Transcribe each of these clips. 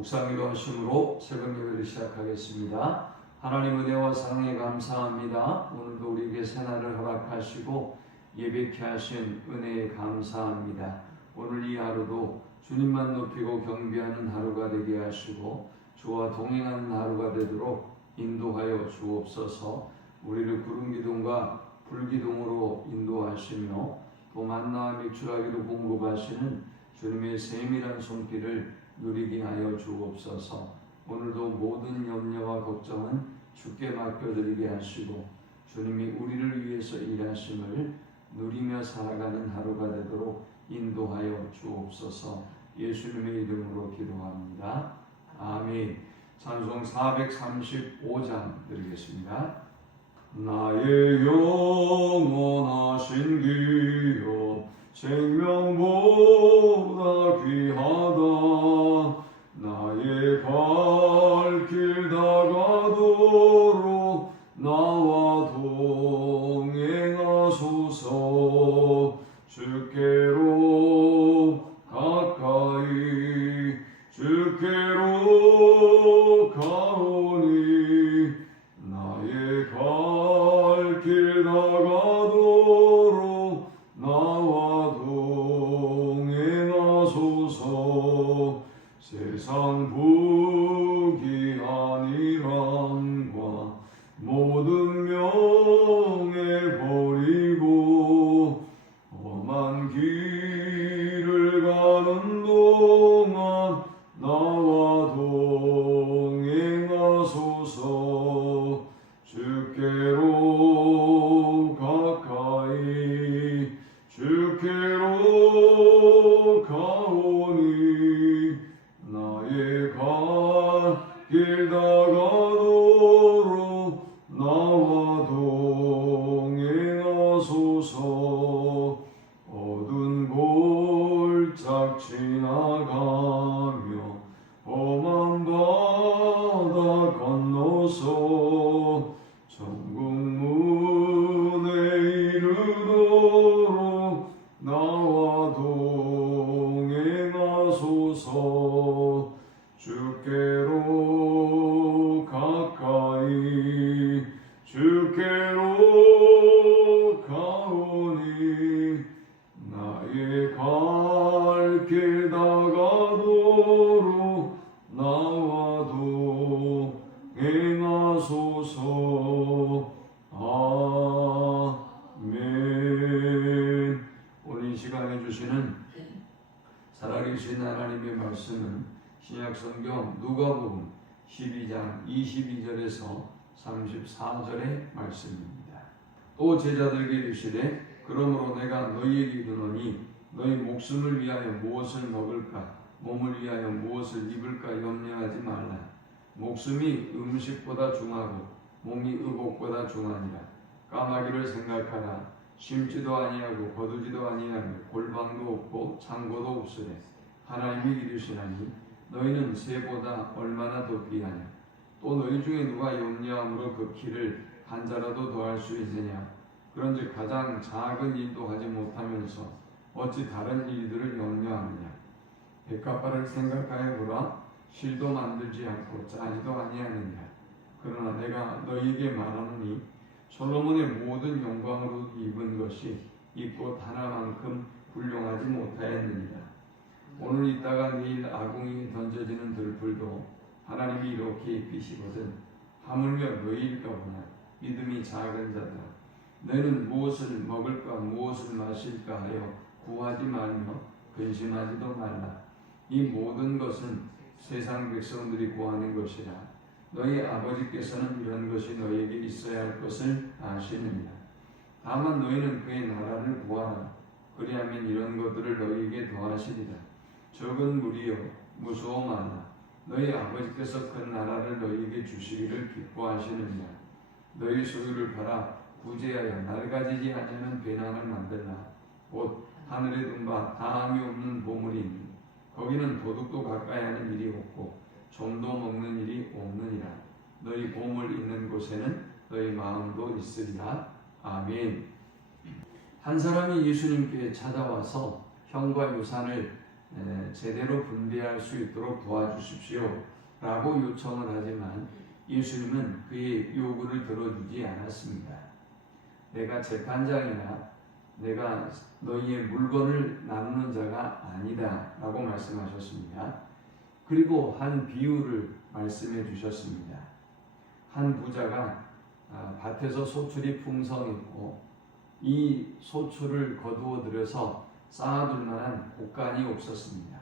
묵상기도 하심으로 새벽 예배를 시작하겠습니다. 하나님 은혜와 사랑에 감사합니다. 오늘도 우리에게 새날을 허락하시고 예배케 하신 은혜에 감사합니다. 오늘 이 하루도 주님만 높이고 경배하는 하루가 되게 하시고 주와 동행하는 하루가 되도록 인도하여 주옵소서. 우리를 구름기둥과 불기둥으로 인도하시며 또 만나와 맥주라기로 공급하시는 주님의 세밀한 손길을 누리게 하여 주옵소서. 오늘도 모든 염려와 걱정은 주께 맡겨드리게 하시고 주님이 우리를 위해서 일하심을 누리며 살아가는 하루가 되도록 인도하여 주옵소서. 예수님의 이름으로 기도합니다. 아멘. 찬송 435장 드리겠습니다. 나의 영원하신 기업 생명보다 귀하다. 나의 갈 길 다가도록 나와 동행하소서. 주께로 가까이 주께로 가오니 나의 갈 길 다가도록 나와 동행하소서. 세상 부귀 아니란과 모든 명예 버리고 험한 길을 가는 동안 나와 동행하소서. 주께로 가까이 주께로 가오니 나의 갈 길 다가도록 나와 동행하소서. 어두운 골짝 지나가며 험한 바다 건너서 천국 문에 이르도록 나와 동행하소서. 주께로 가까이 주께로 가오니 나의 갈 길 다가도록 나와 동행하소서. 아멘. 오늘 이 시간에 주시는 살아계신 하나님의 말씀은 신약성경 누가복음 12장 22절에서 34절의 말씀입니다. 또 제자들에게 이르시되 그러므로 내가 너희에게 이르노니 너희 목숨을 위하여 무엇을 먹을까 몸을 위하여 무엇을 입을까 염려하지 말라. 목숨이 음식보다 중하고 몸이 의복보다 중하니라. 까마귀를 생각하라. 심지도 아니하고 거두지도 아니하며 골방도 없고 창고도 없으되 하나님이 이르시나니 너희는 새보다 얼마나 더 귀하냐. 또 너희 중에 누가 염려함으로 그 키를 한 자라도 더할 수 있느냐. 그런즉 가장 작은 일도 하지 못하면서 어찌 다른 일들을 염려하느냐. 백합화를 생각하여 보라. 실도 만들지 않고 짜지도 아니하느냐. 그러나 내가 너희에게 말하노니 솔로몬의 모든 영광으로 입은 것이 이 꽃 하나만큼 훌륭하지 못하였느니라. 오늘 있다가 내일 아궁이에 던져지는 들풀도 하나님이 이렇게 입히시거든 하물며 너희일까 보냐. 믿음이 작은 자들아, 너희는 무엇을 먹을까 무엇을 마실까 하여 구하지 말며 근심하지도 말라. 이 모든 것은 세상 백성들이 구하는 것이라. 너희 아버지께서는 이런 것이 너희에게 있어야 할 것을 아시느니라. 다만 너희는 그의 나라를 구하라. 그리하면 이런 것들을 너희에게 더하시리라. 적은 무리여 무서워 마라. 너희 아버지께서 큰 나라를 너희에게 주시기를 기뻐하시느니라. 너희 소유를 팔아 구제하여 낡아지지 아니하는 배낭을 만들라. 곧 하늘에 둔 바 다함이 없는 보물이니 거기는 도둑도 가까이 하는 일이 없고 좀도 먹는 일이 없느니라. 너희 보물 있는 곳에는 너희 마음도 있으리라. 아멘. 한 사람이 예수님께 찾아와서 형과 유산을 제대로 분배할 수 있도록 도와주십시오 라고 요청을 하지만 예수님은 그의 요구를 들어주지 않았습니다. 내가 재판장이나 내가 너희의 물건을 나누는 자가 아니다 라고 말씀하셨습니다. 그리고 한 비유를 말씀해 주셨습니다. 한 부자가 밭에서 소출이 풍성했고 이 소출을 거두어 들여서 쌓아둘 만한 곳간이 없었습니다.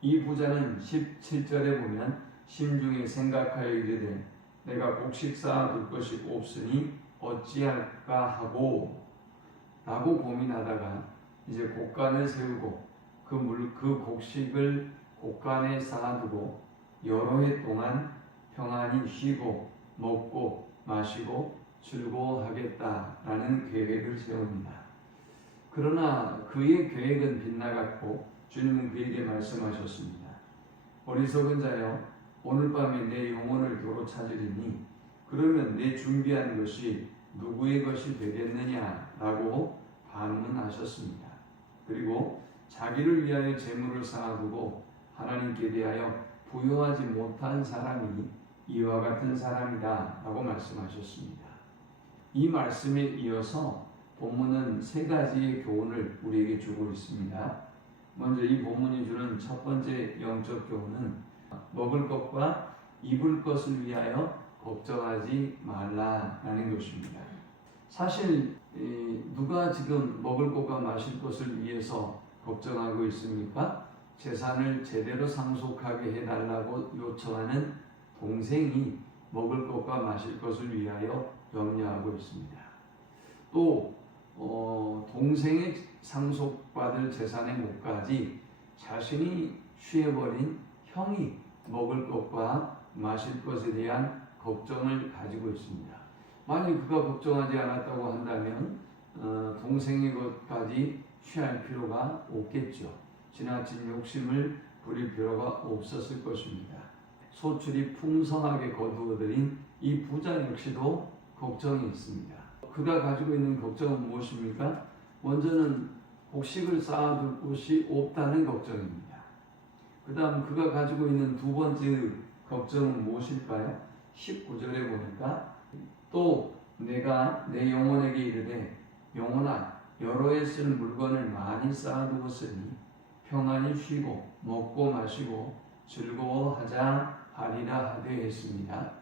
이 부자는 17절에 보면 심중에 생각하여 이르되 내가 곡식 쌓아둘 것이 없으니 어찌할까 하고 라고 고민하다가 이제 곡간을 세우고 그 곡식을 곡간에 쌓아두고 여러 해 동안 평안히 쉬고 먹고 마시고 즐거워하겠다라는 계획을 세웁니다. 그러나 그의 계획은 빗나갔고 주님은 그에게 말씀하셨습니다. 어리석은 자여, 오늘 밤에 내 영혼을 도로 찾으리니 그러면 내 준비한 것이 누구의 것이 되겠느냐라고 반문하셨습니다. 그리고 자기를 위하여 재물을 쌓아두고 하나님께 대하여 부여하지 못한 사람이 이와 같은 사람이다 라고 말씀하셨습니다. 이 말씀에 이어서 본문은 세 가지의 교훈을 우리에게 주고 있습니다. 먼저 이 본문이 주는 첫 번째 영적 교훈은 먹을 것과 입을 것을 위하여 걱정하지 말라라는 것입니다. 사실 누가 지금 먹을 것과 마실 것을 위해서 걱정하고 있습니까? 재산을 제대로 상속하게 해달라고 요청하는 동생이 먹을 것과 마실 것을 위하여 염려하고 있습니다. 또 동생의 상속받을 재산의 몫까지 자신이 취해버린 형이 먹을 것과 마실 것에 대한 걱정을 가지고 있습니다. 만약 그가 걱정하지 않았다고 한다면 동생의 것까지 취할 필요가 없겠죠. 지나친 욕심을 부릴 필요가 없었을 것입니다. 소출이 풍성하게 거두어들인 이 부자 역시도 걱정이 있습니다. 그가 가지고 있는 걱정은 무엇입니까? 먼저는 곡식을 쌓아둘 곳이 없다는 걱정입니다. 그 다음 그가 가지고 있는 두 번째 걱정은 무엇일까요? 19절에 보니까 또 내가 내 영혼에게 이르되 영혼아 여러 해 쓸 물건을 많이 쌓아두었으니 평안히 쉬고 먹고 마시고 즐거워하자 하리라 하되 했습니다.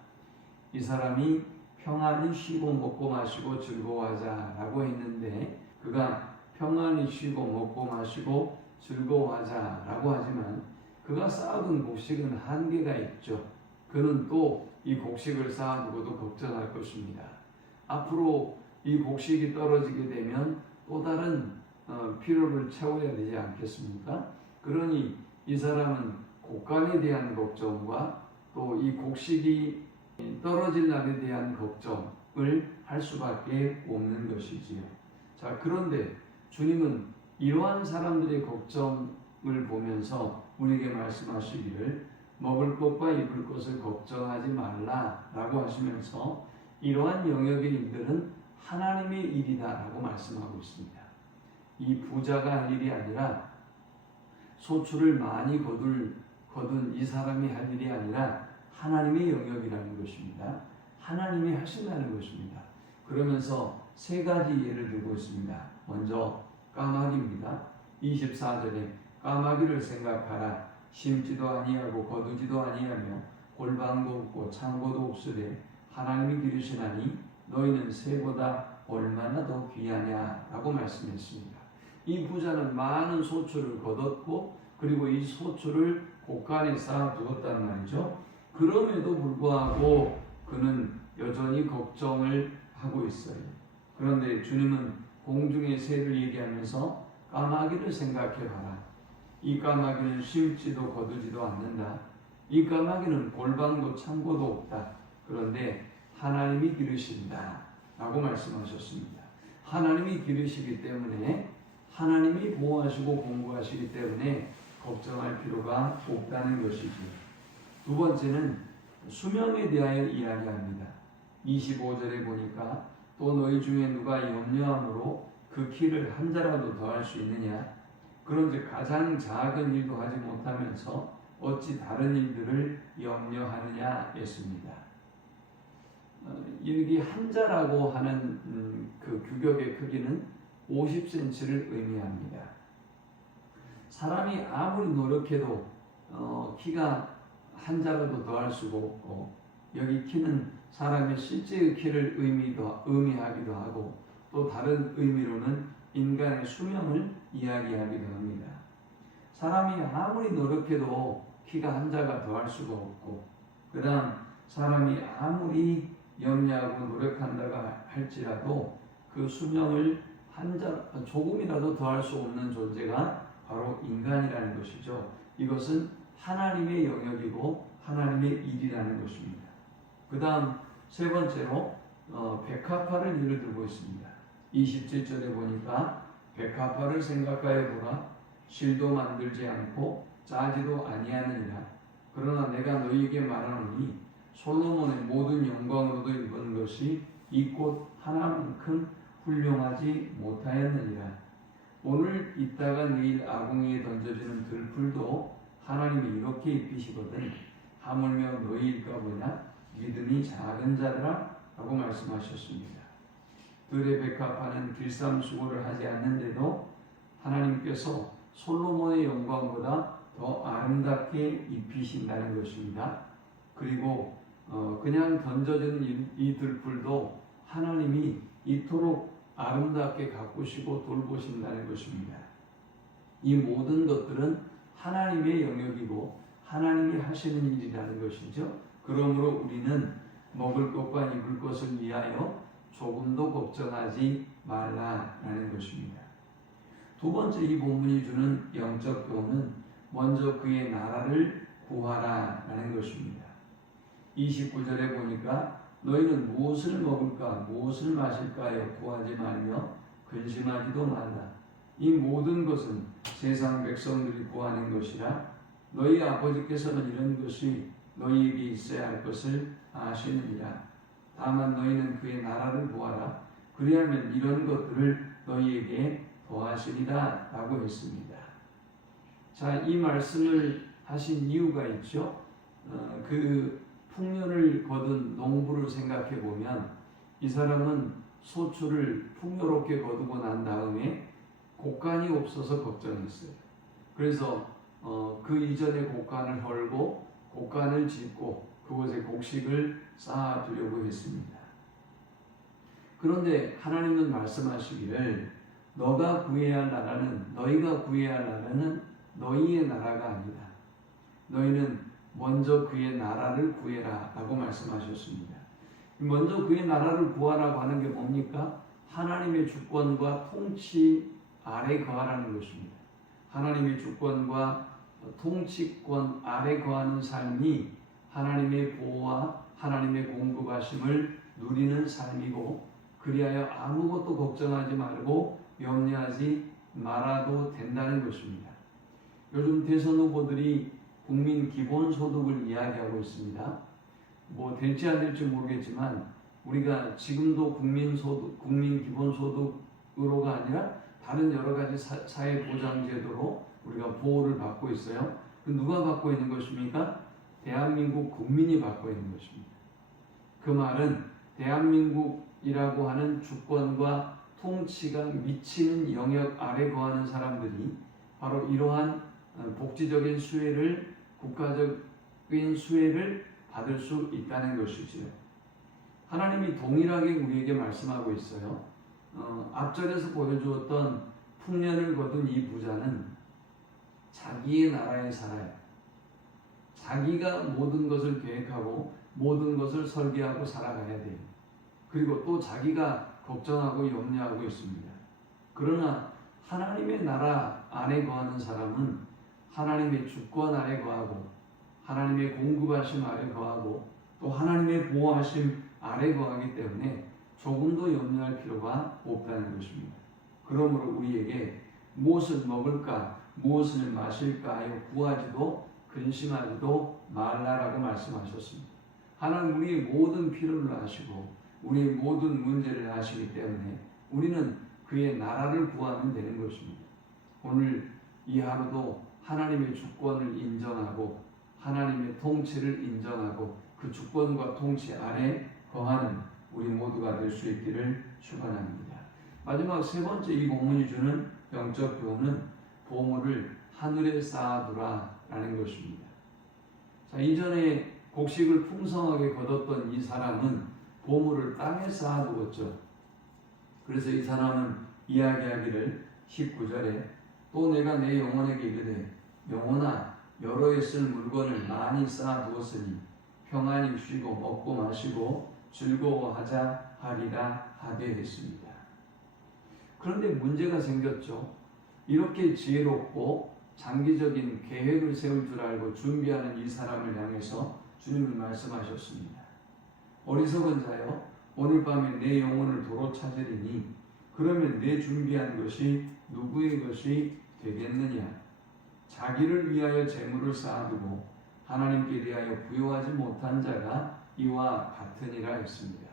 이 사람이 평안히 쉬고 먹고 마시고 즐거워하자라고 했는데 그가 평안히 쉬고 먹고 마시고 즐거워하자라고 하지만 그가 쌓아둔 곡식은 한계가 있죠. 그는 또 이 곡식을 쌓아두고도 걱정할 것입니다. 앞으로 이 곡식이 떨어지게 되면 또 다른 필요를 채워야 되지 않겠습니까? 그러니 이 사람은 곡간에 대한 걱정과 또 이 곡식이 떨어질 날에 대한 걱정을 할 수밖에 없는 것이지요. 자, 그런데 주님은 이러한 사람들의 걱정을 보면서 우리에게 말씀하시기를 먹을 것과 입을 것을 걱정하지 말라라고 하시면서 이러한 영역의 일들은 하나님의 일이다라고 말씀하고 있습니다. 이 부자가 할 일이 아니라 소출을 많이 거둔 이 사람이 할 일이 아니라 하나님의 영역이라는 것입니다. 하나님이 하신다는 것입니다. 그러면서 세 가지 예를 들고 있습니다. 먼저 까마귀입니다. 24절에 까마귀를 생각하라. 심지도 아니하고 거두지도 아니하며 골방도 없고 창고도 없으되 하나님이 기르시나니 너희는 새보다 얼마나 더 귀하냐라고 말씀했습니다. 이 부자는 많은 소출을 거뒀고 그리고 이 소출을 곳간에 쌓아두었단 말이죠. 그럼에도 불구하고 그는 여전히 걱정을 하고 있어요. 그런데 주님은 공중의 새를 얘기하면서 까마귀를 생각해봐라. 이 까마귀는 심지도 거두지도 않는다. 이 까마귀는 골방도 창고도 없다. 그런데 하나님이 기르신다 라고 말씀하셨습니다. 하나님이 기르시기 때문에 하나님이 보호하시고 공부하시기 때문에 걱정할 필요가 없다는 것이죠. 두 번째는 수명에 대하여 이야기합니다. 25절에 보니까 또 너희 중에 누가 염려함으로 그 키를 한 자라도 더할 수 있느냐? 그런데 가장 작은 일도 하지 못하면서 어찌 다른 일들을 염려하느냐 했습니다. 여기 한자라고 하는 그 규격의 크기는 50cm를 의미합니다. 사람이 아무리 노력해도 키가 한자라도 더할 수가 없고, 여기 키는 사람의 실제의 키를 의미하기도 하고, 또 다른 의미로는 인간의 수명을 이야기하기도 합니다. 사람이 아무리 노력해도 키가 한자가 더할 수가 없고, 그 다음 사람이 아무리 염려하고 노력한다가 할지라도 그 수명을 조금이라도 더할 수 없는 존재가 바로 인간이라는 것이죠. 이것은 하나님의 영역이고 하나님의 일이라는 것입니다. 그 다음 세 번째로 백합화를 예를 들고 있습니다. 27절에 보니까 백합화를 생각하여 보라. 실도 만들지 않고 짜지도 아니하느니라. 그러나 내가 너희에게 말하노니 솔로몬의 모든 영광으로도 입은 것이 이 꽃 하나만큼 훌륭하지 못하였느니라. 오늘 입다가 내일 아궁이에 던져지는 들풀도 하나님이 이렇게 입히시거든. 하물며 너희일까 보냐? 믿음이 작은 자들아? 라고 말씀하셨습니다. 들의 백합화는 길쌈수고를 하지 않는데도 하나님께서 솔로몬의 영광보다 더 아름답게 입히신다는 것입니다. 그리고 그냥 던져지는 이 들풀도 하나님이 이토록 아름답게 가꾸시고 돌보신다는 것입니다. 이 모든 것들은 하나님의 영역이고 하나님이 하시는 일이라는 것이죠. 그러므로 우리는 먹을 것과 입을 것을 위하여 조금도 걱정하지 말라라는 것입니다. 두 번째 이 본문이 주는 영적 교훈은 먼저 그의 나라를 구하라라는 것입니다. 29절에 보니까 너희는 무엇을 먹을까 무엇을 마실까요 구하지 말며 근심하지도 말라. 이 모든 것은 세상 백성들이 구하는 것이라 너희 아버지께서는 이런 것이 너희에게 있어야 할 것을 아시느니라. 다만 너희는 그의 나라를 구하라. 그리하면 이런 것들을 너희에게 더하시리라 라고 했습니다. 자, 이 말씀을 하신 이유가 있죠. 그 풍년을 거둔 농부를 생각해 보면 이 사람은 소출을 풍요롭게 거두고 난 다음에 곡간이 없어서 걱정했어요. 그래서 그 이전에 곡간을 헐고 곡간을 짓고 그곳에 곡식을 쌓아두려고 했습니다. 그런데 하나님은 말씀하시기를 너희가 구해야 할 나라는 너희의 나라가 아니다. 너희는 먼저 그의 나라를 구해라 라고 말씀하셨습니다. 먼저 그의 나라를 구하라고 하는 게 뭡니까? 하나님의 주권과 통치 아래 거하라는 것입니다. 하나님의 주권과 통치권 아래 거하는 삶이 하나님의 보호와 하나님의 공급하심을 누리는 삶이고, 그리하여 아무것도 걱정하지 말고 염려하지 말아도 된다는 것입니다. 요즘 대선 후보들이 국민 기본소득을 이야기하고 있습니다. 뭐 될지 안 될지 모르겠지만 우리가 지금도 국민 기본소득으로가 아니라 다른 여러 가지 사회보장제도로 우리가 보호를 받고 있어요. 누가 받고 있는 것입니까? 대한민국 국민이 받고 있는 것입니다. 그 말은 대한민국이라고 하는 주권과 통치가 미치는 영역 아래 거하는 사람들이 바로 이러한 복지적인 수혜를, 국가적인 수혜를 받을 수 있다는 것이죠. 하나님이 동일하게 우리에게 말씀하고 있어요. 앞절에서 보여주었던 풍년을 거둔 이 부자는 자기의 나라에 살아요. 자기가 모든 것을 계획하고 모든 것을 설계하고 살아가야 돼요. 그리고 또 자기가 걱정하고 염려하고 있습니다. 그러나 하나님의 나라 안에 거하는 사람은 하나님의 주권 아래 거하고 하나님의 공급하심 아래 거하고 또 하나님의 보호하심 아래 거하기 때문에 조금도 염려할 필요가 없다는 것입니다. 그러므로 우리에게 무엇을 먹을까 무엇을 마실까 하여 구하지도 근심하지도 말라라고 말씀하셨습니다. 하나님 우리의 모든 필요를 아시고 우리의 모든 문제를 아시기 때문에 우리는 그의 나라를 구하면 되는 것입니다. 오늘 이 하루도 하나님의 주권을 인정하고 하나님의 통치를 인정하고 그 주권과 통치 아래 거하는 우리 모두가 될 수 있기를 축원합니다. 마지막 세 번째 이 본문이 주는 영적 교훈은 보물을 하늘에 쌓아두라 라는 것입니다. 자, 이전에 곡식을 풍성하게 거뒀던 이 사람은 보물을 땅에 쌓아두었죠. 그래서 이 사람은 이야기하기를 19절에 또 내가 내 영혼에게 이르되 영혼아 여러 해 쓸 물건을 많이 쌓아두었으니 평안히 쉬고 먹고 마시고 즐거워하자 하리라 하게 했습니다. 그런데 문제가 생겼죠. 이렇게 지혜롭고 장기적인 계획을 세울 줄 알고 준비하는 이 사람을 향해서 주님은 말씀하셨습니다. 어리석은 자여 오늘 밤에 내 영혼을 도로 찾으리니 그러면 내 준비한 것이 누구의 것이 되겠느냐. 자기를 위하여 재물을 쌓아두고 하나님께 대하여 부요하지 못한 자가 이와 같으니라 했습니다.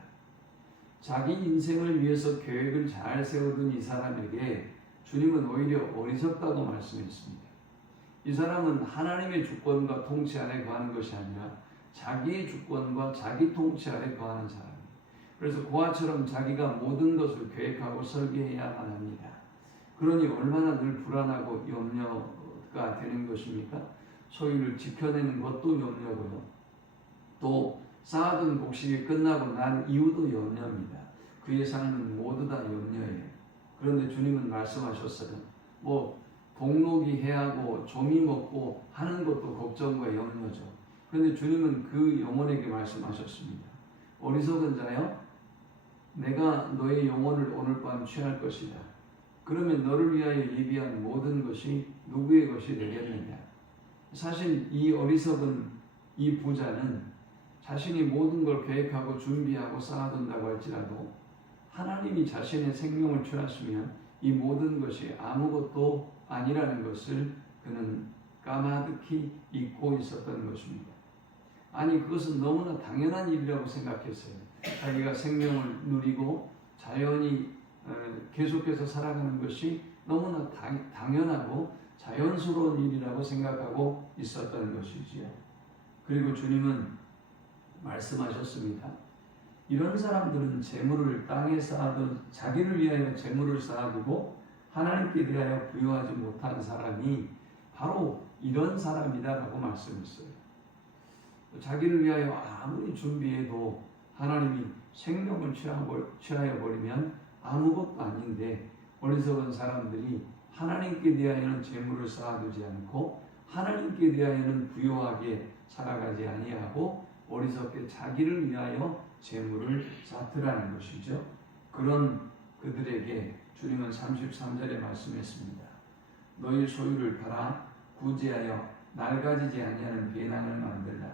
자기 인생을 위해서 계획을 잘 세워둔 이 사람에게 주님은 오히려 어리석다고 말씀했습니다. 이 사람은 하나님의 주권과 통치 아래 거하는 것이 아니라 자기의 주권과 자기 통치 아래 거하는 사람이에요. 그래서 고아처럼 자기가 모든 것을 계획하고 설계해야만 합니다. 그러니 얼마나 늘 불안하고 염려가 되는 것입니까? 소유를 지켜내는 것도 염려고요. 또 쌓아둔 곡식이 끝나고 난 이후도 염려입니다. 그의 삶은 모두 다 염려예요. 그런데 주님은 말씀하셨어요. 동록이 해하고 조미 먹고 하는 것도 걱정과 염려죠. 그런데 주님은 그 영혼에게 말씀하셨습니다. 어리석은 자여, 내가 너의 영혼을 오늘 밤 취할 것이다. 그러면 너를 위하여 예비한 모든 것이 누구의 것이 되겠느냐. 사실 이 어리석은 이 부자는 자신이 모든 걸 계획하고 준비하고 쌓아둔다고 할지라도 하나님이 자신의 생명을 취하시면 이 모든 것이 아무것도 아니라는 것을 그는 까마득히 잊고 있었던 것입니다. 아니, 그것은 너무나 당연한 일이라고 생각했어요. 자기가 생명을 누리고 자연히 계속해서 살아가는 것이 너무나 당연하고 자연스러운 일이라고 생각하고 있었던 것이지요. 그리고 주님은 말씀하셨습니다. 이런 사람들은 재물을 땅에 쌓아둔 자기를 위하여 재물을 쌓아두고 하나님께 대하여 부요하지 못한 사람이 바로 이런 사람이다라고 말씀했어요. 자기를 위하여 아무리 준비해도 하나님이 생명을 취하여 버리면 아무것도 아닌데 어리석은 사람들이 하나님께 대하여는 재물을 쌓아두지 않고 하나님께 대하여는 부요하게 살아가지 아니하고 어리석게 자기를 위하여 재물을 쌓더라는 것이죠. 그런 그들에게 주님은 33절에 말씀했습니다. 너희 소유를 팔아 구제하여 낡아지지 아니하는 배낭을 만들라.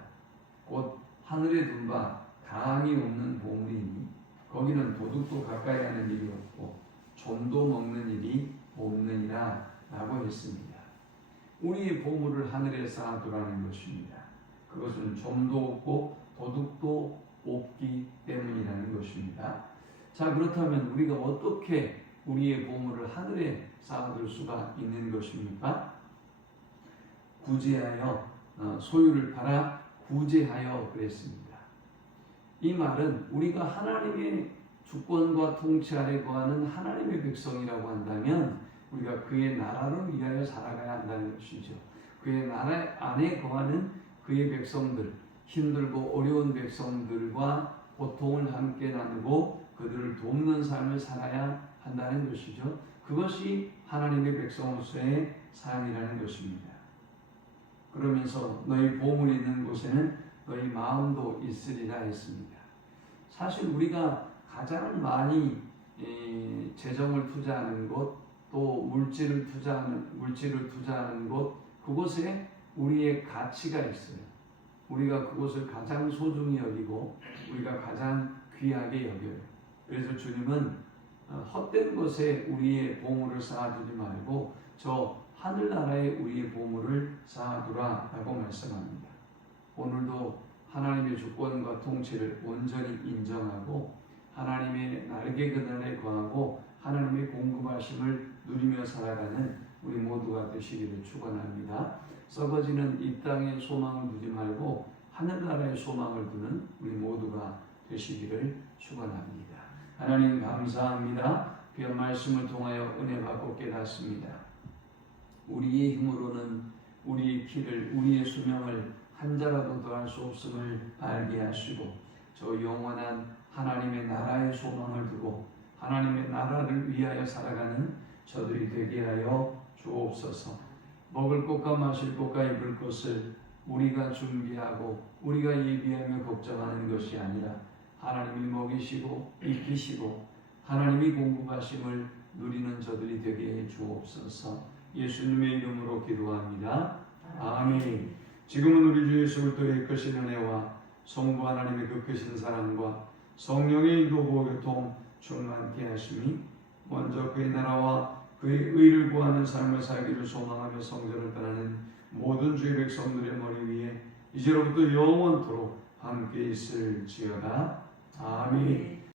곧 하늘에 둔 바 다함이 없는 보물이니 거기는 도둑도 가까이 하는 일이 없고 좀도 먹는 일이 없느니라 라고 했습니다. 우리의 보물을 하늘에 쌓아두라는 것입니다. 그것은 좀도 없고 도둑도 없기 때문이라는 것입니다. 자, 그렇다면 우리가 어떻게 우리의 보물을 하늘에 쌓아둘 수가 있는 것입니까? 구제하여 소유를 팔아 구제하여 그랬습니다. 이 말은 우리가 하나님의 주권과 통치 아래 거하는 하나님의 백성이라고 한다면 우리가 그의 나라를 위하여 살아가야 한다는 것이죠. 그의 나라 안에 거하는 그의 백성들, 힘들고 어려운 백성들과 고통을 함께 나누고 그들을 돕는 삶을 살아야 한다는 것이죠. 그것이 하나님의 백성으로서의 삶이라는 것입니다. 그러면서 너희 보물이 있는 곳에는 너희 마음도 있으리라 했습니다. 사실 우리가 가장 많이 재정을 투자하는 곳, 또 물질을 투자하는 곳, 그곳에 우리의 가치가 있어요. 우리가 그곳을 가장 소중히 여기고 우리가 가장 귀하게 여겨요. 그래서 주님은 헛된 것에 우리의 보물을 쌓아두지 말고 저 하늘나라에 우리의 보물을 쌓아두라 라고 말씀합니다. 오늘도 하나님의 주권과 통치를 온전히 인정하고 하나님의 날개 그늘에 거하고 하나님의 공급하심을 누리며 살아가는 우리 모두가 되시기를 축원합니다. 썩어지는 이 땅에 소망을 두지 말고 하늘나라에 소망을 두는 우리 모두가 되시기를 축원합니다. 하나님 감사합니다. 귀한 말씀을 통하여 은혜 받고 깨닫습니다. 우리의 힘으로는 우리의 길을, 우리의 수명을 한 자라도 더할 수 없음을 알게 하시고 저 영원한 하나님의 나라의 소망을 두고 하나님의 나라를 위하여 살아가는 저들이 되게 하여 주옵소서. 먹을 것과 마실 것과 입을 것을 우리가 준비하고 우리가 예비하며 걱정하는 것이 아니라 하나님이 먹이시고 입히시고 하나님이 공급하심을 누리는 저들이 되게 해 주옵소서. 예수님의 이름으로 기도합니다. 아멘. 지금은 우리 주 예수 그리스도의 크신 은혜와 성부 하나님의 그 크신 사랑과 성령의 인도 교통 충만케 하심이 먼저 그의 나라와 그의 의를 구하는 삶을 살기를 소망하며 성전을 떠나는 모든 주의 백성들의 머리 위에 이제로부터 영원토록 함께 있을지어다. 아멘.